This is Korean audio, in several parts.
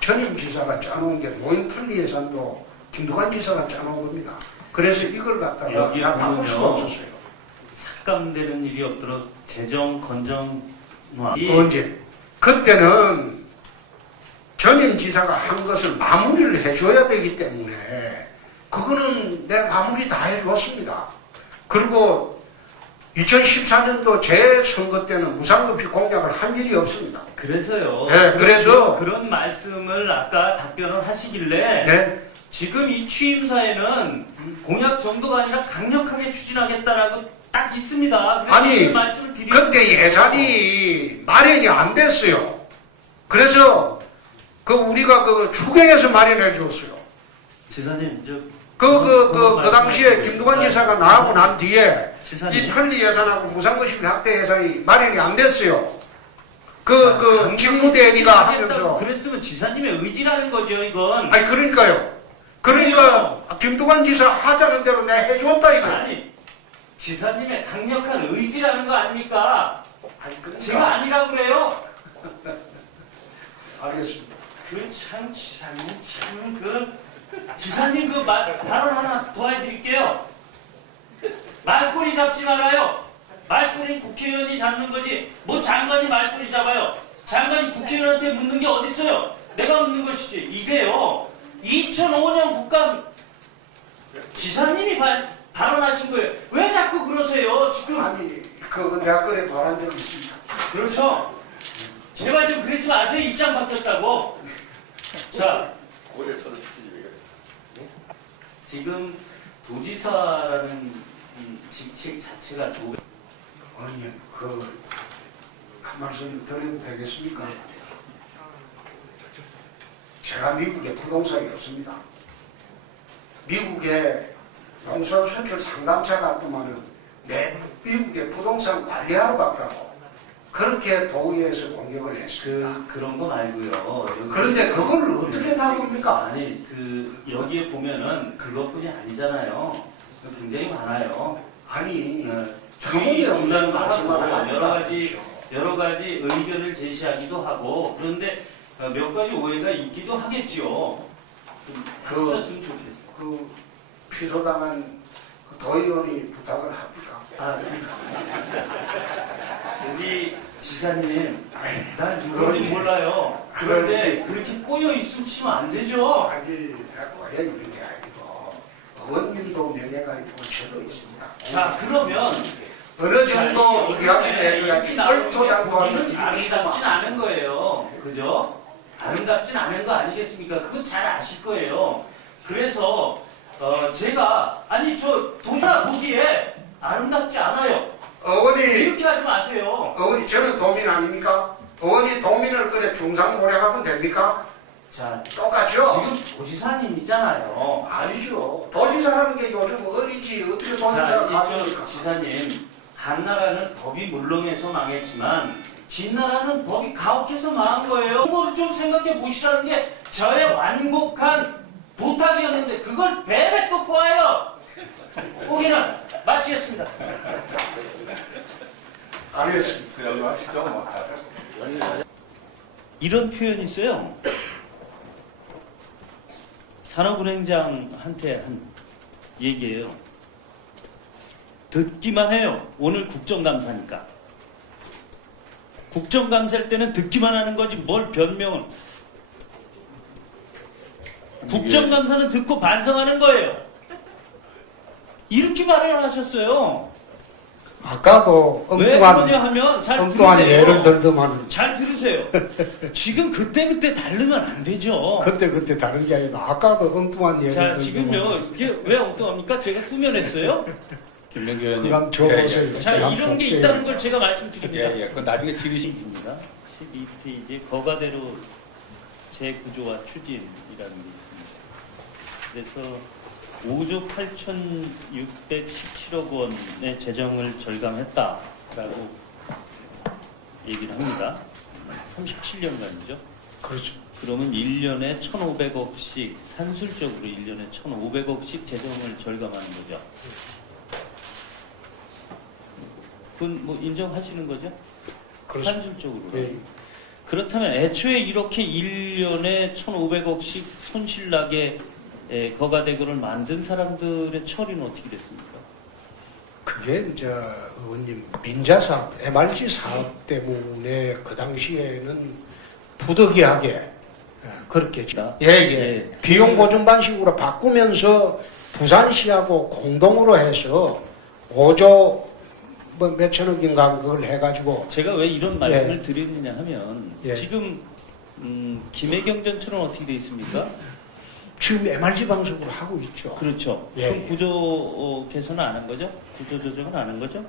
전임, 지사가 짜놓은 게 노인털리 예산도 김두관 지사가 짜놓은 겁니다. 그래서 이걸 갖다가 여기 야, 바꿀 보면요. 없었어요. 삭감되는 일이 없도록 재정 건정화 이 언제? 그때는 전임 지사가 한 것을 마무리를 해줘야 되기 때문에 그거는 내 마무리 다 해줬습니다. 그리고 2014년도 제 선거 때는 무상급식 공약을 한 일이 없습니다. 그래서요. 네, 그래서- 그런 말씀을 아까 답변을 하시길래 네? 지금 이 취임사에는 공약 정도가 아니라 강력하게 추진하겠다라고 딱 있습니다. 아니, 그 그때 예산이 마련이 안 됐어요. 그래서 그 우리가 그 추경에서 마련해 줬어요. 지사님, 저 그, 그, 그, 그 말씀해 당시에. 김두관 지사가 나하고 난 뒤에. 이 털리 예산하고 무상급식 확대 예산이 마련이 안 됐어요. 그, 그, 강력하게 직무대리가 추진하겠다고 하면서. 그랬으면 지사님의 의지라는 거죠, 이건. 아니, 그러니까요. 그러니까 김두관 지사 하자는 대로 내가 해줬다, 이거. 아니, 지사님의 강력한 의지라는 거 아닙니까? 아니, 그러니까. 제가 아니라고 그래요? 알겠습니다. 그 참 지사님 참 그 지사님 그 말, 발언 하나 더 해드릴게요. 말꼬리 잡지 말아요. 말꼬리 국회의원이 잡는 거지. 뭐 장관이 말꼬리 잡아요. 장관이 국회의원한테 묻는 게 어딨어요? 내가 묻는 것이지. 이게요. 2005년 국감 지사님이 발, 발언하신 거예요. 왜 자꾸 그러세요? 지금 아니, 그, 내가 그래 말한 적 있습니다. 그렇죠. 제발 좀 그러지 마세요. 입장 바뀌었다고. 자, 왜 그래? 지금 도지사라는 이 직책 자체가 도... 아니, 그, 한 말씀 드려도 되겠습니까? 제가 미국에 부동산이 없습니다. 미국에 농수산 수출 상담차 갔더만은 내 미국에 부동산 관리하러 갔다고 그렇게 도의회에서 공격을 했습니다. 그 그런 건 알고요. 그런데 그걸 어떻게 놔둡니까? 아니 그 여기에 보면은 그것뿐이 아니잖아요. 굉장히 많아요. 아니, 주의 하고 하니까 여러 가지. 여러 가지 의견을 제시하기도 하고 그런데 어, 몇 가지 오해가 있기도 하겠지요. 좀 그-. 그 피소당한 그 도의원이 부탁을 합니까? 아, 우리 지사님, 난. 누군지 몰라요. 그런데 그렇게 꼬여 있으시면 안 되죠. 아니, 왜 이런 게 아니고 의 원님도 명예가 있고 저도 있습니다. 자, 그러면 어느 정도 자, 이야기를 해줘야지 혈토양도 하는 아름답진 않은 거예요. 그죠? 아름답진 않은 거 아니겠습니까? 그거 잘 아실 거예요. 그래서 어, 제가 아니 저 도사 보기에 아름답지 않아요. 어머니, 이렇게 하지 마세요. 어머니 저는 도민 아닙니까? 어머니 도민을 그래 중상모략하면 됩니까? 자, 똑같죠? 지금 도지사님이잖아요. 아니죠. 도지사라는 게 요즘 어리지 어떻게 자, 도지사가 가습니까? 지사님, 한 나라는 법이 물렁해서 망했지만 진 나라는 법이 가혹해서 망한 거예요. 그거를 좀 생각해 보시라는 게 저의 완곡한 부탁이었는데 그걸 배배 또 꼬아요. 오기는 마치겠습니다. 알겠습니다. 그냥 하시죠. 뭐. 이런 표현이 있어요. 산업은행장한테 한 얘기예요. 듣기만 해요. 오늘 국정감사니까. 국정감사일 때는 듣기만 하는 거지 뭘 변명은. 국정감사는 듣고 반성하는 거예요. 이렇게 발언을 하셨어요. 아까도 왜 그러냐 하면 잘 엉뚱한 들으세요. 예를 들더만 잘 들으세요. 지금 그때 그때 다르면 안 되죠. 그때 그때 다른 게 아니라 아까도 엉뚱한 예를 자, 들더만 지금요, 이게 왜 엉뚱합니까? 제가 꾸며냈어요? 김명기 의원님. 예, 예. 자, 이런 게. 있다는 걸 제가 말씀드립니다. 예, 예. 그 나중에 들으시. 12페이지입니다. 12페이지 거가대로 재구조와 추진이라는 게 있습니다. 그래서 5조 8,617억 원의 재정을 절감했다라고 얘기를 합니다. 37년간이죠. 그렇죠. 그러면 1년에 1,500억씩 산술적으로 1년에 1,500억씩 재정을 절감하는 거죠. 그건 뭐 인정하시는 거죠? 그렇죠. 산술적으로. 예. 그렇다면 애초에 이렇게 1년에 1,500억씩 손실나게 에, 거가대교를 만든 사람들의 처리는 어떻게 됐습니까? 그게 이제 의원님 민자 사업, MRG 사업 때문에 그 당시에는 부득이하게 예, 그렇게 아, 예예 예. 비용 보증 방식으로 바꾸면서 부산시하고 공동으로 해서 5조 뭐 몇천억인가 그걸 해가지고 제가 왜 이런 말씀을 드리느냐 하면 예. 지금 음, 김해경전처럼 어떻게 돼 있습니까? 지금 MRG 방식으로 하고 있죠. 그렇죠. 예, 그럼 예. 구조 어, 개선은 안 한 거죠? 구조 조정은 안 한 거죠?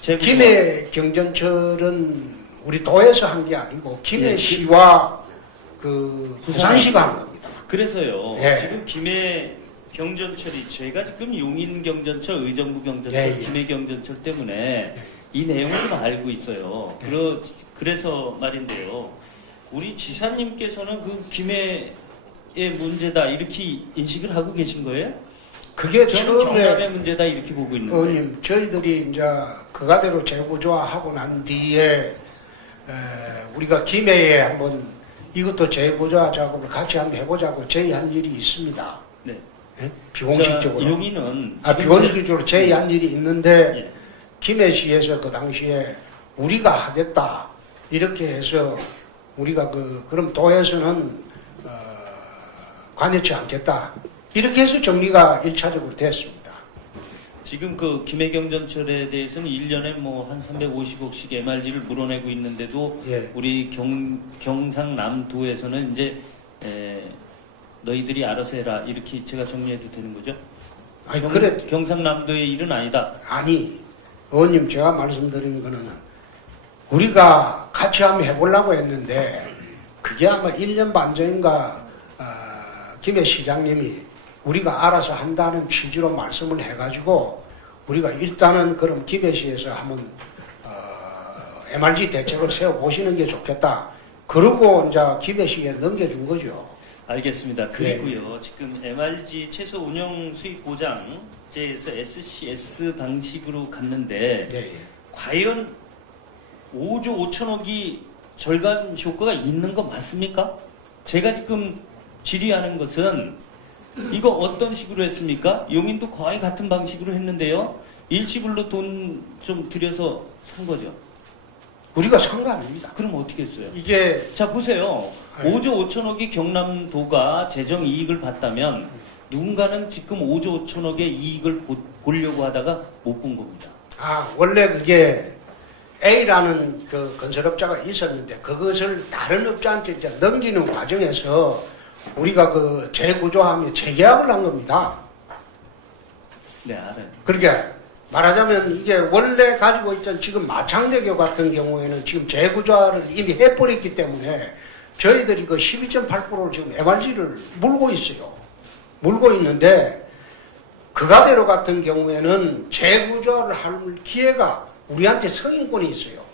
재구조- 김해 경전철은 우리 도에서 한 게 아니고 예, 김해시와 그 부산시가 한 겁니다. 그래서요. 예. 지금 김해 경전철이 저희가 지금 용인 경전철, 의정부 경전철, 예, 예. 김해 경전철 때문에 이 내용을 좀 알고 있어요. 예. 그러, 그래서 말인데요. 우리 지사님께서는 그 김해 의 문제다 이렇게 인식을 하고 계신 거예요? 그게 저는 처음에 경남의 문제다 이렇게 보고 있는데. 의원님 저희들이 이제 그가대로 재구조화하고 난 뒤에 에, 우리가 김해에 한번 이것도 재구조화 작업을 같이 한번 해보자고 제의한 일이 있습니다. 네. 예? 비공식적으로. 자, 용인은 아, 비공식적으로 제의한 일이 있는데 예. 김해시에서 그 당시에 우리가 하겠다 이렇게 해서 우리가 그 그럼 도에서는 어, 관여치 않겠다 이렇게 해서 정리가 일차적으로 됐습니다. 지금 그 김해경전철에 대해서는 1년에 뭐 한 350억씩 MRG를 물어내고 있는데도 예. 우리 경, 경상남도에서는 이제 에, 너희들이 알아서 해라 이렇게 제가 정리해도 되는 거죠? 아니 경, 그래 경상남도의 일은 아니다. 아니 의원님 제가 말씀드린 거는 우리가 같이 한번 해보려고 했는데 그게 아마 1년 반 전인가 어, 김해 시장님이 우리가 알아서 한다는 취지로 말씀을 해가지고 우리가 일단은 그럼 김해시에서 한번 어, MRG 대책을 세워보시는 게 좋겠다. 그러고 이제 김해시에 넘겨준 거죠. 알겠습니다. 그리고요, 지금 MRG 최소 운영 수익 보장제에서 SCS 방식으로 갔는데 네, 예. 과연 5조 5천억이 절감 효과가 있는 거 맞습니까? 제가 지금 질의하는 것은 이거 어떤 식으로 했습니까? 용인도 거의 같은 방식으로 했는데요. 일시불로 돈 좀 들여서 산 거죠. 우리가 산 거 아닙니다. 그럼 어떻게 했어요? 이게 자 보세요. 아니. 5조 5천억이 경남도가 재정 이익을 봤다면 누군가는 지금 5조 5천억의 이익을 보, 보려고 하다가 못 본 겁니다. 아, 원래 그게 A라는 그 건설업자가 있었는데 그것을 다른 업자한테 이제 넘기는 과정에서 우리가 그 재구조하며 재계약을 한 겁니다. 네 알아요. 그러니까 말하자면 이게 원래 가지고 있던 지금 마창대교 같은 경우에는 지금 재구조화를 이미 해버렸기 때문에 저희들이 그 12.8%를 지금 MRG를 물고 있어요. 물고 있는데 그가대로 같은 경우에는 재구조화를 할 기회가 우리한테 성인권이 있어요.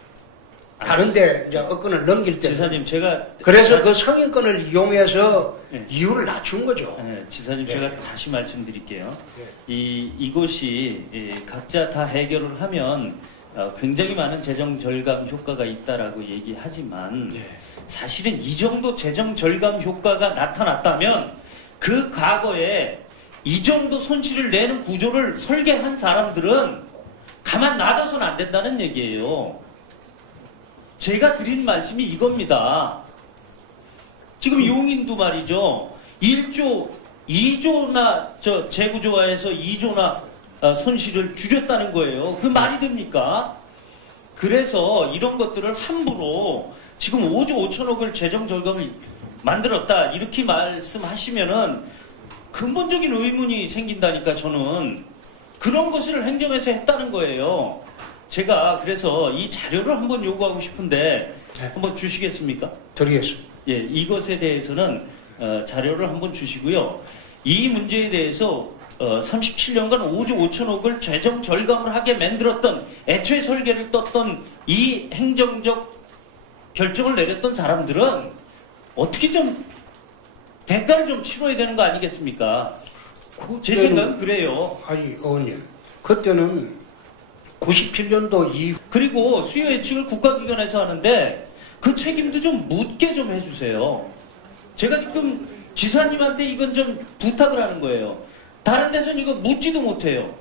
다른데 이제 업권을 넘길 때. 지사님 제가 그래서 그 성인권을 이용해서 네. 이유를 낮춘 거죠. 네, 지사님 네. 제가 다시 말씀드릴게요. 네. 이 이곳이 예, 각자 다 해결을 하면 어, 굉장히 많은 재정 절감 효과가 있다라고 얘기하지만 네. 사실은 이 정도 재정 절감 효과가 나타났다면 그 과거에 이 정도 손실을 내는 구조를 설계한 사람들은 가만 놔둬서는 안 된다는 얘기예요. 제가 드린 말씀이 이겁니다. 지금 용인도 말이죠. 1조, 2조나 저 재구조화에서 2조나 어, 손실을 줄였다는 거예요. 그 말이 됩니까? 그래서 이런 것들을 함부로 지금 5조 5천억을 재정 절감을 만들었다 이렇게 말씀하시면은 근본적인 의문이 생긴다니까 저는 그런 것을 행정에서 했다는 거예요. 제가 그래서 이 자료를 한번 요구하고 싶은데 네. 한번 주시겠습니까? 드리겠습니다. 예, 이것에 대해서는 어, 자료를 한번 주시고요. 이 문제에 대해서 어, 37년간 5조 5천억을 재정 절감을 하게 만들었던 애초에 설계를 떴던 이 행정적 결정을 내렸던 사람들은 어떻게 좀 대가를 좀 치러야 되는 거 아니겠습니까? 제 생각은 그래요. 아니, 의원님. 그때는 97년도 이후 그리고 수요 예측을 국가기관에서 하는데 그 책임도 좀 묻게 좀 해주세요. 제가 지금 지사님한테 이건 좀 부탁을 하는 거예요. 다른 데서는 이거 묻지도 못해요.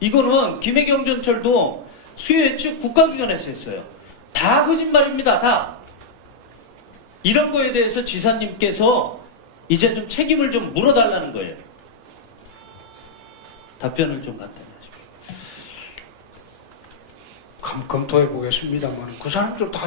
이거는 김해경 전철도 수요 예측 국가기관에서 했어요. 다 거짓말입니다. 다. 이런 거에 대해서 지사님께서 이제 좀 책임을 좀 물어달라는 거예요. 답변을 좀. 검, 검토해 보겠습니다만 그 사람들 다